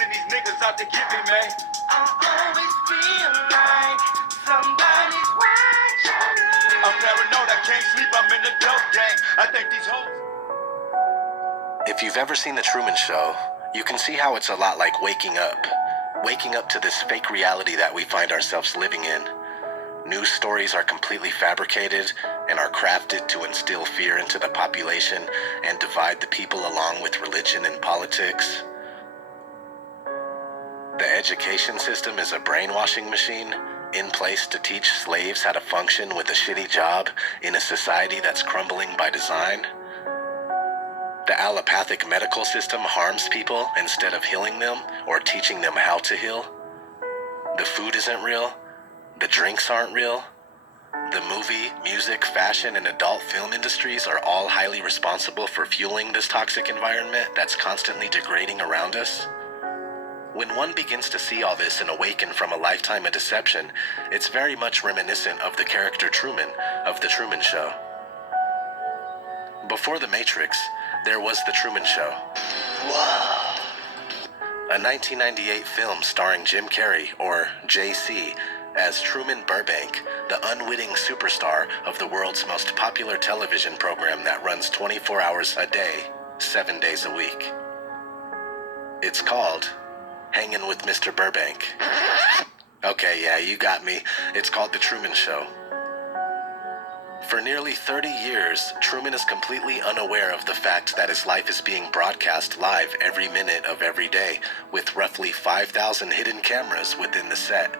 and these niggas out to get me, man. I always feel like somebody's watching me. I'm paranoid, I can't sleep, I'm in the dope gang. I think these hoes. If you've ever seen The Truman Show, you can see how it's a lot like waking up. Waking up to this fake reality that we find ourselves living in. News stories are completely fabricated and are crafted to instill fear into the population and divide the people along with religion and politics. The education system is a brainwashing machine in place to teach slaves how to function with a shitty job in a society that's crumbling by design. The allopathic medical system harms people instead of healing them or teaching them how to heal. The food isn't real. The drinks aren't real. The movie, music, fashion, and adult film industries are all highly responsible for fueling this toxic environment that's constantly degrading around us. When one begins to see all this and awaken from a lifetime of deception, it's very much reminiscent of the character Truman of The Truman Show. Before The Matrix, there was The Truman Show. Whoa! A 1998 film starring Jim Carrey, or JC, as Truman Burbank, the unwitting superstar of the world's most popular television program that runs 24 hours a day, 7 days a week. It's called Hanging with Mr. Burbank. Okay, yeah, you got me. It's called The Truman Show. For nearly 30 years, Truman is completely unaware of the fact that his life is being broadcast live every minute of every day, with roughly 5,000 hidden cameras within the set.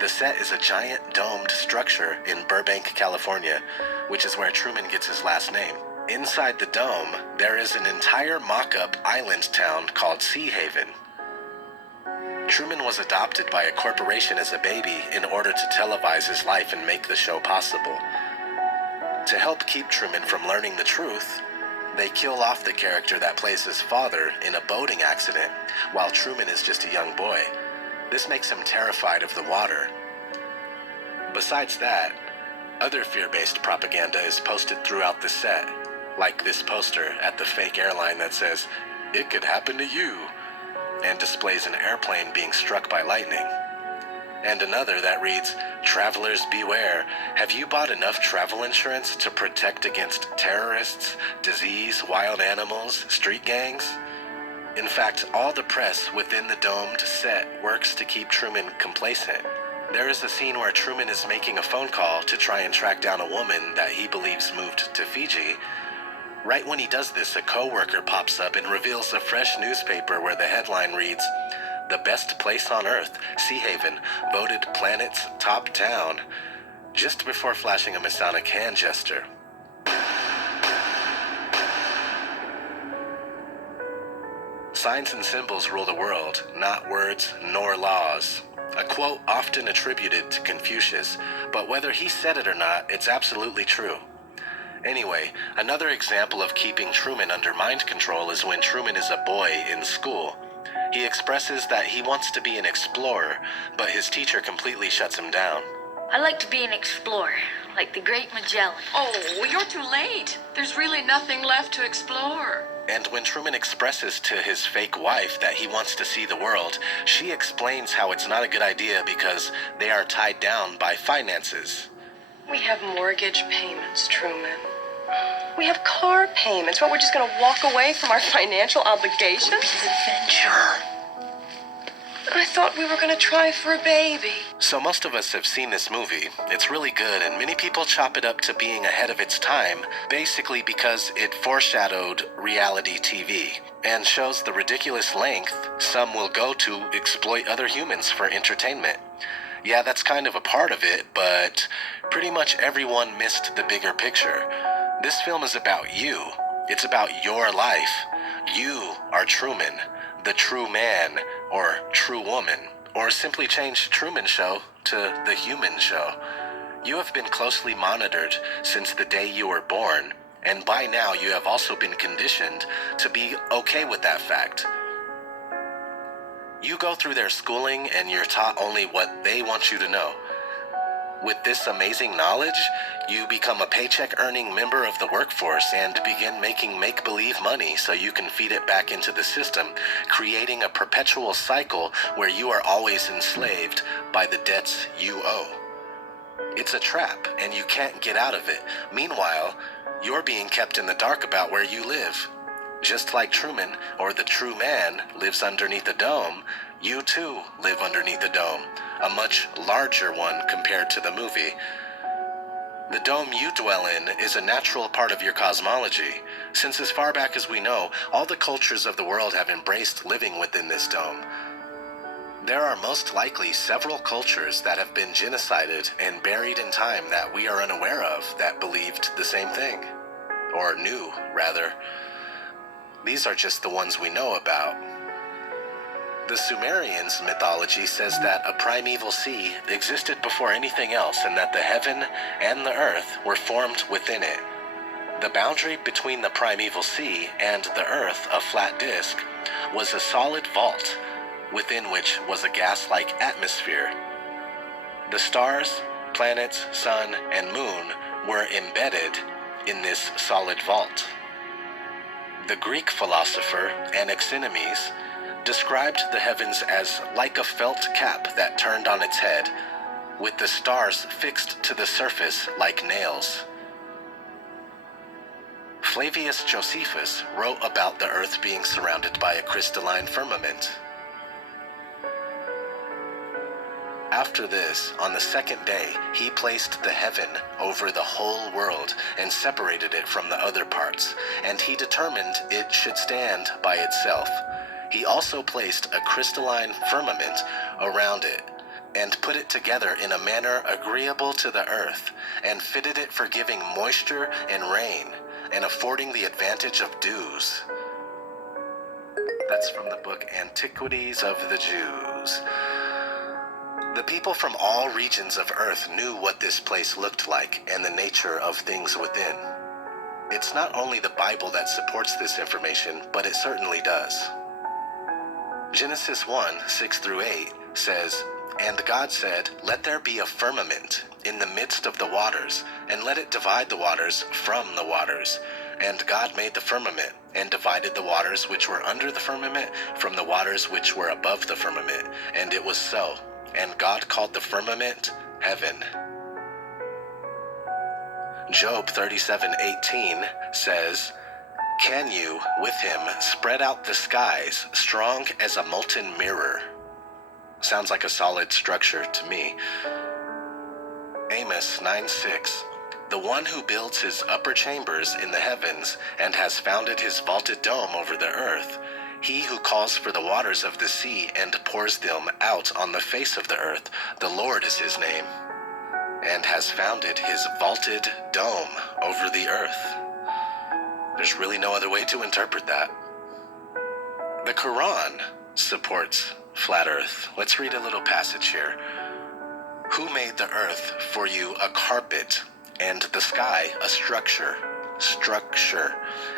The set is a giant domed structure in Burbank, California, which is where Truman gets his last name. Inside the dome, there is an entire mock-up island town called Sea Haven. Truman was adopted by a corporation as a baby in order to televise his life and make the show possible. To help keep Truman from learning the truth, they kill off the character that plays his father in a boating accident while Truman is just a young boy. This makes him terrified of the water. Besides that, other fear-based propaganda is posted throughout the set, like this poster at the fake airline that says, "It could happen to you," and displays an airplane being struck by lightning. And another that reads, "Travelers beware. Have you bought enough travel insurance to protect against terrorists, disease, wild animals, street gangs?" In fact, all the press within the domed set works to keep Truman complacent. There is a scene where Truman is making a phone call to try and track down a woman that he believes moved to Fiji. Right when he does this, a co-worker pops up and reveals a fresh newspaper where the headline reads, "The best place on Earth, Sea Haven, voted planet's top town," just before flashing a Masonic hand gesture. Signs and symbols rule the world, not words nor laws. A quote often attributed to Confucius, but whether he said it or not, it's absolutely true. Anyway, another example of keeping Truman under mind control is when Truman is a boy in school. He expresses that he wants to be an explorer, but his teacher completely shuts him down. "I like to be an explorer, like the great Magellan." Oh, you're too late. There's really nothing left to explore. And when Truman expresses to his fake wife that he wants to see the world, she explains how it's not a good idea because they are tied down by finances. We have mortgage payments, Truman. We have car payments. What, we're just going to walk away from our financial obligations? Adventure. I thought we were going to try for a baby. So most of us have seen this movie. It's really good, and many people chop it up to being ahead of its time, basically because it foreshadowed reality TV and shows the ridiculous length some will go to exploit other humans for entertainment. Yeah, that's kind of a part of it, but pretty much everyone missed the bigger picture. This film is about you. It's about your life. You are Truman, the true man, or true woman, or simply change Truman Show to The Human Show. You have been closely monitored since the day you were born, and by now you have also been conditioned to be okay with that fact. You go through their schooling and you're taught only what they want you to know. With this amazing knowledge, you become a paycheck-earning member of the workforce and begin making make-believe money so you can feed it back into the system, creating a perpetual cycle where you are always enslaved by the debts you owe. It's a trap, and you can't get out of it. Meanwhile, you're being kept in the dark about where you live. Just like Truman, or the true man, lives underneath a dome, you too live underneath a dome, a much larger one compared to the movie. The dome you dwell in is a natural part of your cosmology, since as far back as we know, all the cultures of the world have embraced living within this dome. There are most likely several cultures that have been genocided and buried in time that we are unaware of that believed the same thing. Or knew, rather. These are just the ones we know about. The Sumerians' mythology says that a primeval sea existed before anything else and that the heaven and the earth were formed within it. The boundary between the primeval sea and the earth, a flat disk, was a solid vault, within which was a gas-like atmosphere. The stars, planets, sun, and moon were embedded in this solid vault. The Greek philosopher Anaximenes described the heavens as like a felt cap that turned on its head, with the stars fixed to the surface like nails. Flavius Josephus wrote about the earth being surrounded by a crystalline firmament. After this, on the second day, he placed the heaven over the whole world and separated it from the other parts, and he determined it should stand by itself. He also placed a crystalline firmament around it, and put it together in a manner agreeable to the earth, and fitted it for giving moisture and rain, and affording the advantage of dews. That's from the book Antiquities of the Jews. The people from all regions of Earth knew what this place looked like and the nature of things within. It's not only the Bible that supports this information, but it certainly does. Genesis 1, 6 through 8 says, "And God said, Let there be a firmament in the midst of the waters, and let it divide the waters from the waters. And God made the firmament, and divided the waters which were under the firmament from the waters which were above the firmament. And it was so. And God called the firmament heaven." Job 37:18 says, "Can you, with him, spread out the skies, strong as a molten mirror?" Sounds like a solid structure to me. Amos 9:6, "The one who builds his upper chambers in the heavens and has founded his vaulted dome over the earth, he who calls for the waters of the sea and pours them out on the face of the earth, the Lord is his name, and has founded his vaulted dome over the earth." There's really no other way to interpret that. The Quran supports flat earth. Let's read a little passage here. "Who made the earth for you a carpet, and the sky a structure,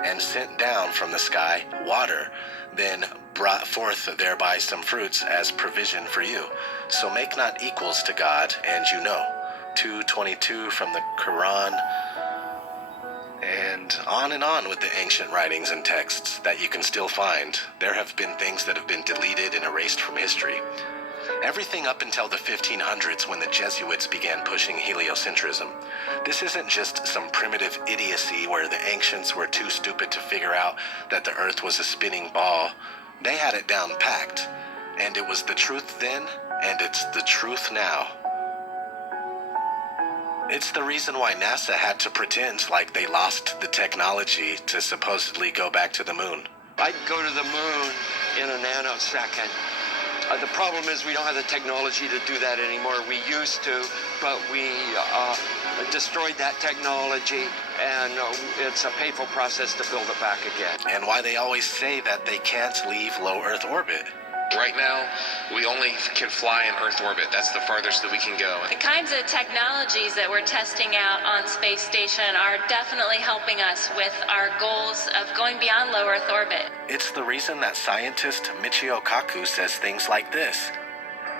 and sent down from the sky water, then brought forth thereby some fruits as provision for you. So make not equals to God, and you know." 2:22 from the Quran. And on with the ancient writings and texts that you can still find. There have been things that have been deleted and erased from history. Everything up until the 1500s when the Jesuits began pushing heliocentrism. This isn't just some primitive idiocy where the ancients were too stupid to figure out that the earth was a spinning ball. They had it down packed, and it was the truth then, and it's the truth now. It's the reason why NASA had to pretend like they lost the technology to supposedly go back to the moon. I'd go to the moon in a nanosecond. The problem is we don't have the technology to do that anymore. We used to, but we destroyed that technology, and it's a painful process to build it back again. And why they always say that they can't leave low Earth orbit. Right now, we only can fly in Earth orbit. That's the farthest that we can go. The kinds of technologies that we're testing out on space station are definitely helping us with our goals of going beyond low Earth orbit. It's the reason that scientist Michio Kaku says things like this.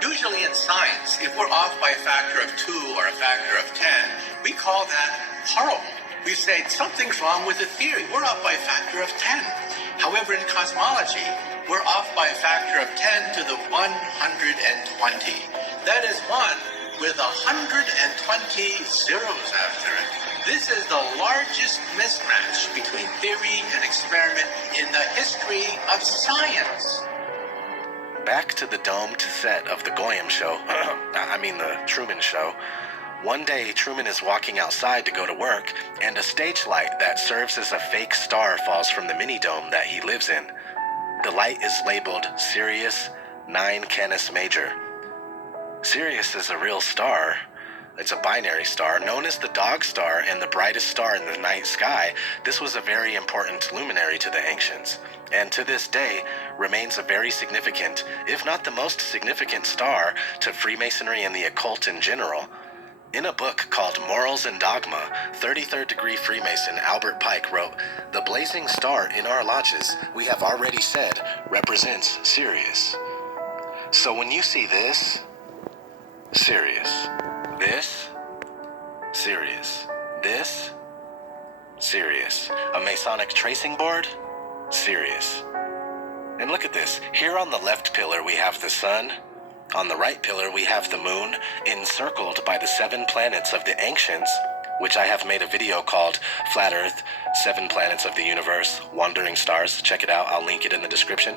Usually in science, if we're off by a factor of 2 or a factor of 10, we call that horrible. We say something's wrong with the theory. We're off by a factor of 10. However, in cosmology, we're off by a factor of 10 to the 120. That is 1 with 120 zeros after it. This is the largest mismatch between theory and experiment in the history of science. Back to the domed set of the Goyam show, the Truman Show. One day, Truman is walking outside to go to work, and a stage light that serves as a fake star falls from the mini-dome that he lives in. The light is labeled Sirius 9 Canis Major. Sirius is a real star. It's a binary star, known as the dog star and the brightest star in the night sky. This was a very important luminary to the ancients, and to this day remains a very significant, if not the most significant star to Freemasonry and the occult in general. In a book called Morals and Dogma, 33rd degree Freemason Albert Pike wrote, "The blazing star in our lodges, we have already said, represents Sirius. So when you see this, Sirius. This, Sirius. This, Sirius. A Masonic tracing board, Sirius. And look at this. Here on the left pillar we have the sun. On the right pillar we have the moon, encircled by the 7 planets of the ancients, which I have made a video called Flat Earth, 7 Planets of the Universe, Wandering Stars. Check it out, I'll link it in the description.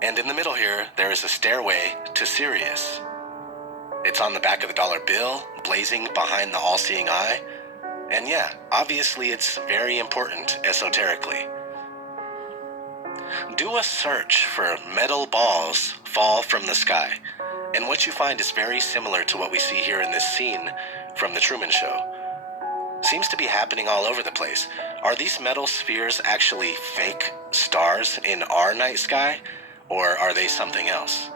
And in the middle here, there is a stairway to Sirius. It's on the back of the dollar bill, blazing behind the all-seeing eye. And yeah, obviously it's very important esoterically. Do a search for metal balls fall from the sky, and what you find is very similar to what we see here in this scene from the Truman Show. Seems to be happening all over the place. Are these metal spheres actually fake stars in our night sky, or are they something else?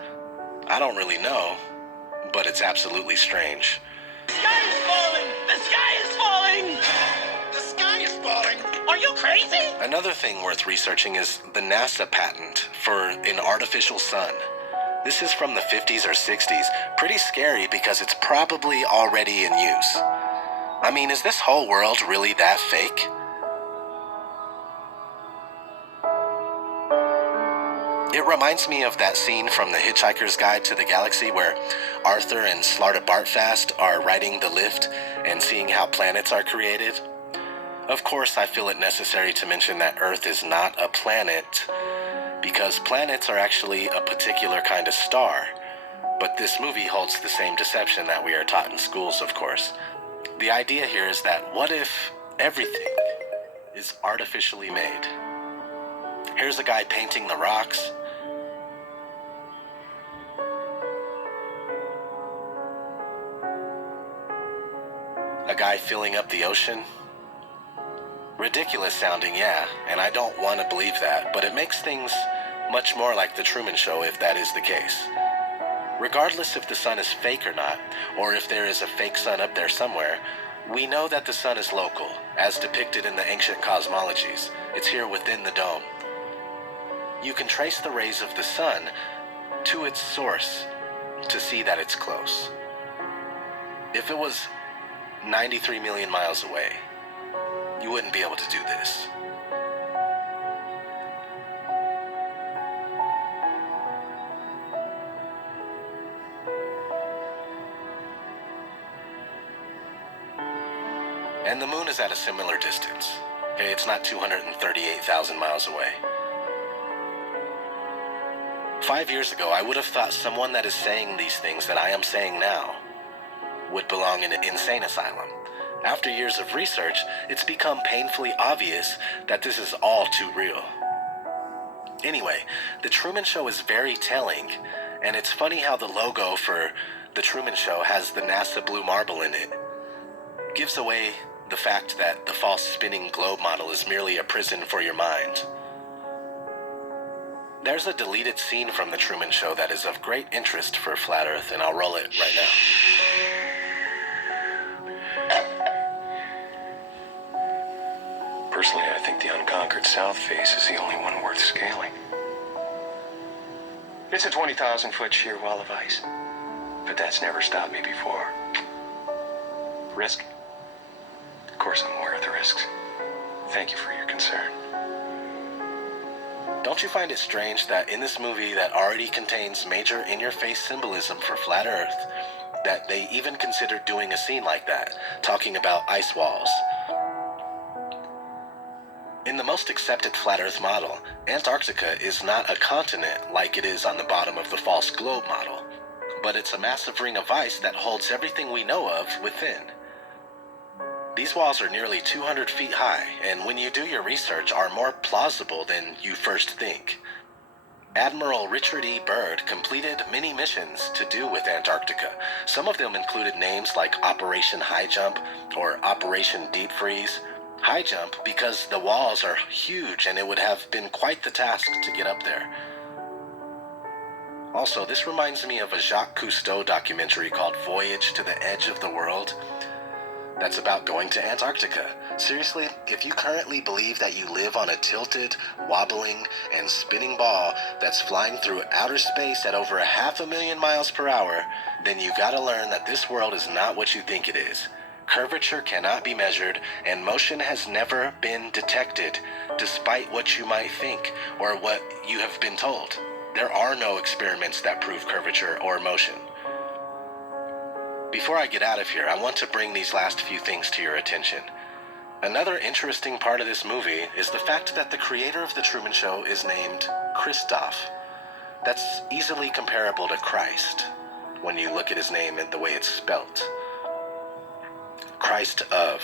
I don't really know, but it's absolutely strange. The sky is falling! The sky is falling! The sky is falling! Are you crazy? Another thing worth researching is the NASA patent for an artificial sun. This is from the 50s or 60s. Pretty scary because it's probably already in use. I mean, is this whole world really that fake? It reminds me of that scene from The Hitchhiker's Guide to the Galaxy where Arthur and Slarta Bartfast are riding the lift and seeing how planets are created. Of course, I feel it necessary to mention that Earth is not a planet, because planets are actually a particular kind of star. But this movie holds the same deception that we are taught in schools, of course. The idea here is that what if everything is artificially made? Here's a guy painting the rocks. A guy filling up the ocean. Ridiculous sounding, yeah, and I don't want to believe that, but it makes things much more like the Truman Show if that is the case. Regardless if the sun is fake or not, or if there is a fake sun up there somewhere, we know that the sun is local, as depicted in the ancient cosmologies. It's here within the dome. You can trace the rays of the sun to its source to see that it's close. If it was 93 million miles away, you wouldn't be able to do this. And the moon is at a similar distance. Okay, it's not 238,000 miles away. 5 years ago, I would have thought someone that is saying these things that I am saying now would belong in an insane asylum. After years of research, it's become painfully obvious that this is all too real. Anyway, the Truman Show is very telling, and it's funny how the logo for the Truman Show has the NASA blue marble in it. Gives away the fact that the false spinning globe model is merely a prison for your mind. There's a deleted scene from the Truman Show that is of great interest for Flat Earth, and I'll roll it right now. Personally, I think the unconquered south face is the only one worth scaling. It's a 20,000-foot sheer wall of ice. But that's never stopped me before. Risk? Of course I'm aware of the risks. Thank you for your concern. Don't you find it strange that in this movie that already contains major in-your-face symbolism for flat Earth, that they even considered doing a scene like that, talking about ice walls? In the most accepted flat Earth model, Antarctica is not a continent like it is on the bottom of the false globe model, but it's a massive ring of ice that holds everything we know of within. These walls are nearly 200 feet high, and when you do your research, are more plausible than you first think. Admiral Richard E. Byrd completed many missions to do with Antarctica. Some of them included names like Operation High Jump or Operation Deep Freeze. High Jump because the walls are huge and it would have been quite the task to get up there. Also, this reminds me of a Jacques Cousteau documentary called Voyage to the Edge of the World. That's about going to Antarctica. Seriously, if you currently believe that you live on a tilted, wobbling, and spinning ball that's flying through outer space at over 500,000 miles per hour, then you gotta learn that this world is not what you think it is. Curvature cannot be measured, and motion has never been detected, despite what you might think or what you have been told. There are no experiments that prove curvature or motion. Before I get out of here, I want to bring these last few things to your attention. Another interesting part of this movie is the fact that the creator of The Truman Show is named Christoph. That's easily comparable to Christ when you look at his name and the way it's spelt. Christ of.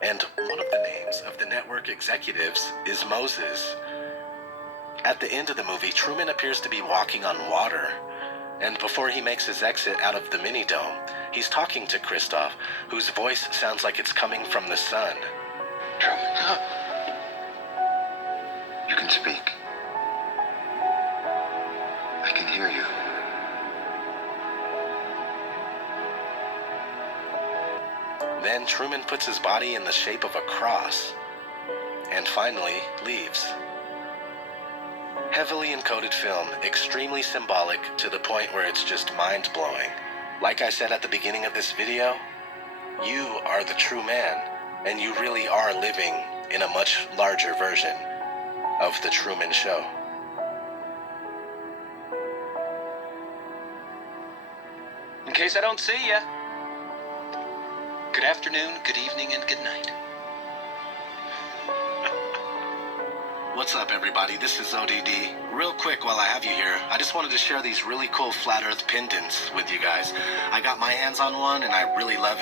And one of the names of the network executives is Moses. At the end of the movie, Truman appears to be walking on water. And before he makes his exit out of the mini-dome, he's talking to Christoph, whose voice sounds like it's coming from the sun. Truman, you can speak. I can hear you. Then Truman puts his body in the shape of a cross, and finally leaves. Heavily encoded film, extremely symbolic to the point where it's just mind-blowing. Like I said at the beginning of this video, you are the true man, and you really are living in a much larger version of The Truman Show. In case I don't see ya, good afternoon, good evening, and good night. What's up, everybody? This is ODD. Real quick, while I have you here, I just wanted to share these really cool flat earth pendants with you guys. I got my hands on one and I really love it.